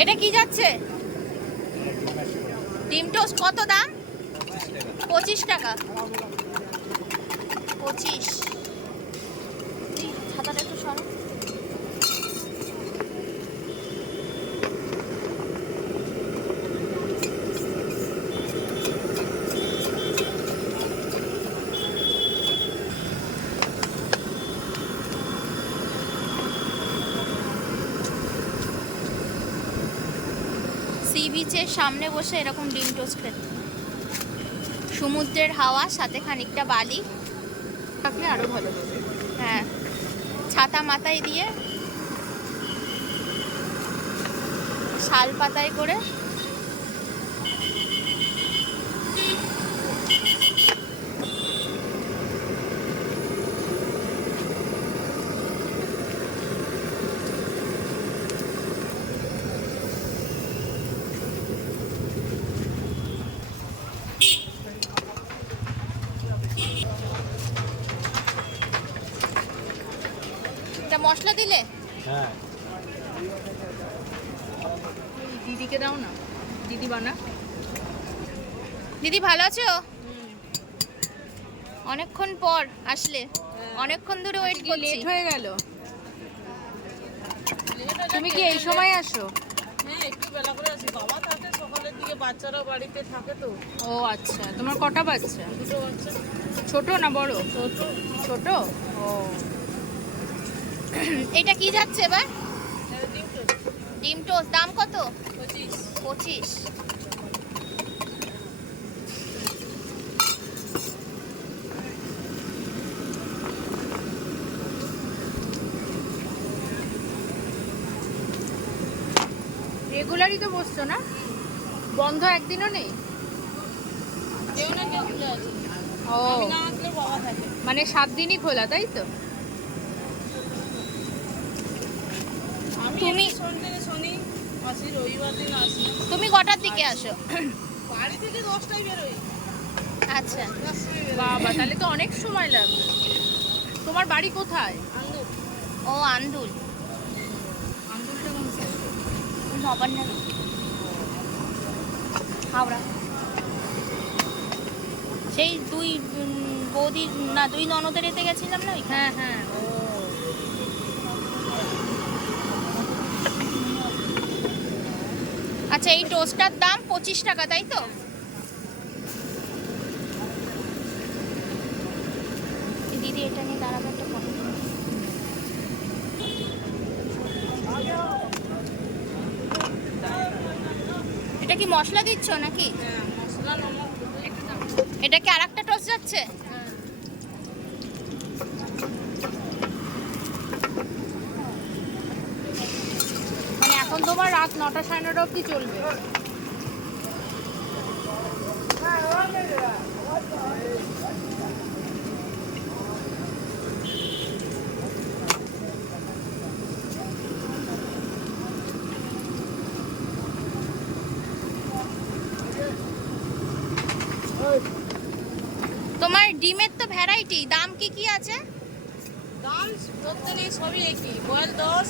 এটা কি যাচ্ছে? ডিম টোস্ট কত দাম? 25 টাকা। 25। ছাতাটা একটু সরো। সি বিচের সামনে বসে এরকম ডিম টোস্ট খেতে, সমুদ্রের হাওয়া সাথে খানিকটা বালি থাকলে আরো ভালো হবে। হ্যাঁ, ছাতা মাথায় দিয়ে শাল পাতায় করে মশলা দিলে। হ্যাঁ, দিদিকে দাও না, দিদি বানা। দিদি ভালো আছো? অনেকক্ষণ পর আসলে, অনেকক্ষণ ধরে ওয়েট করছি। লেট হয়ে গেল। তুমি কি এই সময় আসো? হ্যাঁ, একটু বেলা করে আসি, বাবা থাকে সকালের দিকে, বাচ্চারা বাড়িতে থাকে তো। ও আচ্ছা, তোমার কটা বাচ্চা? দুটো বাচ্চা। ছোট না বড়? ছোট। ছোট। ও, এটা কি যাচ্ছে এবার? ডিম টোস্ট ডিম টোস্ট দাম কত? 25। 25। রেগুলারই তো বসছো না? বন্ধ একদিনও নেই? কেউ না কেউ খুলে আছে। ও, আমি না আসলে বাবা থাকে। মানে 7 দিনই খোলা, তাই তো? আমি তুমি- সন্ধ্যে শনি আসি, রবিবার দিন আসি। তুমি কটার দিকে আসো? বাড়ি থেকে 10টায় বেরোই। আচ্ছা, 10টায় বেরোই। বাবা, তাহলে তো অনেক সময় লাগবে। তোমার বাড়ি কোথায়? আন্দুল। ও আন্দুল। আন্দুলটা কোন সাইড? নবান্ন, হাওড়া। সেই দুই বৌদি না, দুই ননদের এতে গেছিলাম না ওইখানে। হ্যাঁ হ্যাঁ। ও, আচ্ছা, এই টোস্টটার দাম 25 টাকা, তাই তো? এই দিদি এটা নিয়ে দাঁড়াবে, একটা ফটো তুলো। এটা কি মশলা দিচ্ছ নাকি? হ্যাঁ, মশলা নমক একটা দাও। এটা কি আরেকটা টোস্ট যাচ্ছে? মানে এখন তোমার রাত 9টা 9:30 অবধি চলবে? তোমার ডিমের তো ভ্যারাইটি, দাম কি কি আছে? দাম ধরতে নেই, সবই একই। বয়েল 10,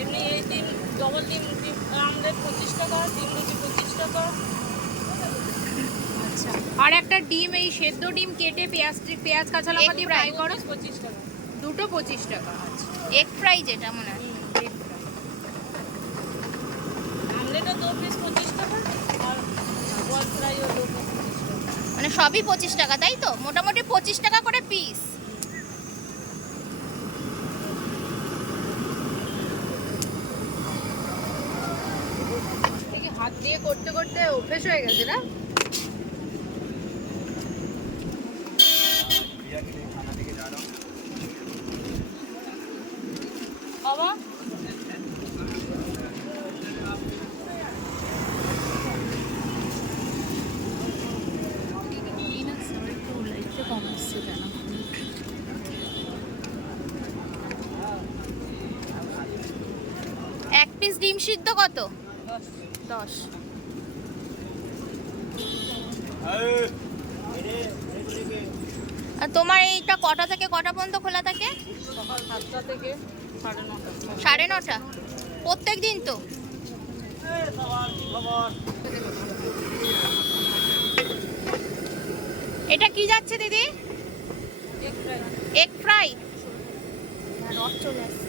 এমনি এই ডিম ডবল ডিম ডিম আমলেট 25 টাকা, ডিম রুটি 25 টাকা। আচ্ছা, আর একটা ডিম, এই সেদ্ধ ডিম কেটে পেঁয়াজ কাঁচা লঙ্কা দিয়ে ফ্রাই করো, 25 টাকা। দুটো 25 টাকা। আচ্ছা, এগ ফ্রাই যেটা মনে হয়। আমলেটও 2 পিস 25 টাকা, আর বয়েল ফ্রাইও 2 পিস 25 টাকা। মানে সবই 25 টাকা, তাই তো? মোটামুটি 25 টাকা করে পিস। দেখি হাত দিয়ে করতে করতে অভ্যেস হয়ে গেছে না? বাবা এক পিস ডিম সিদ্ধ কত? 10। আর তোমার এইটা কটা থেকে কটা পর্যন্ত খোলা থাকে? সকাল 7টা থেকে 9:30। 9:30। প্রত্যেক দিন তো? এটা কি যাচ্ছে দিদি? Egg fry. রড চলে আসছে।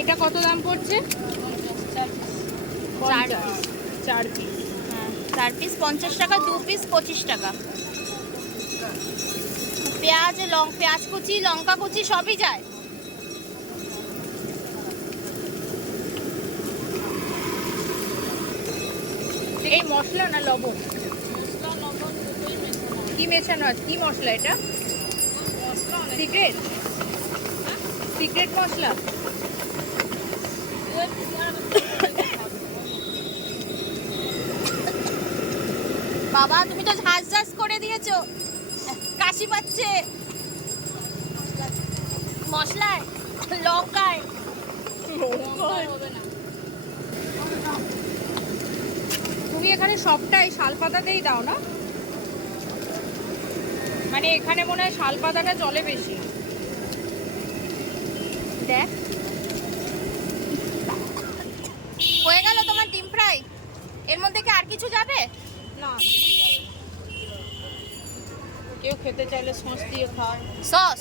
এটা কত দাম পড়ছে? 4 4 পিস। হ্যাঁ 4 পিস 50 টাকা, 2 পিস 25 টাকা। পেঁয়াজ কুচি, লঙ্কা কুচি সবই যায়। এই মশলা না লবণ? মশলা লবণ দুটোই মেশানো। কি মেশানো আছে? কি মশলা এটা? মশলা অনেক সিক্রেট? সিক্রেট মশলা? বাবা তুমি তো ঝাঁঝ ঝাঁঝ করে দিয়েছো, কাশি পাচ্ছে। মশলায়, লঙ্কায়। হবে না। তুমি এখানে সবটাই শালপাতাতেই দাও না? মানে এখানে মনে হয় শালপাতাটা চলে বেশি। দেখ হয়ে গেল তোমার ডিম ফ্রাই। এর মধ্যে কি আর কিছু যাবে? না, কেউ খেতে চাইলে সস দিয়ে খায়। সস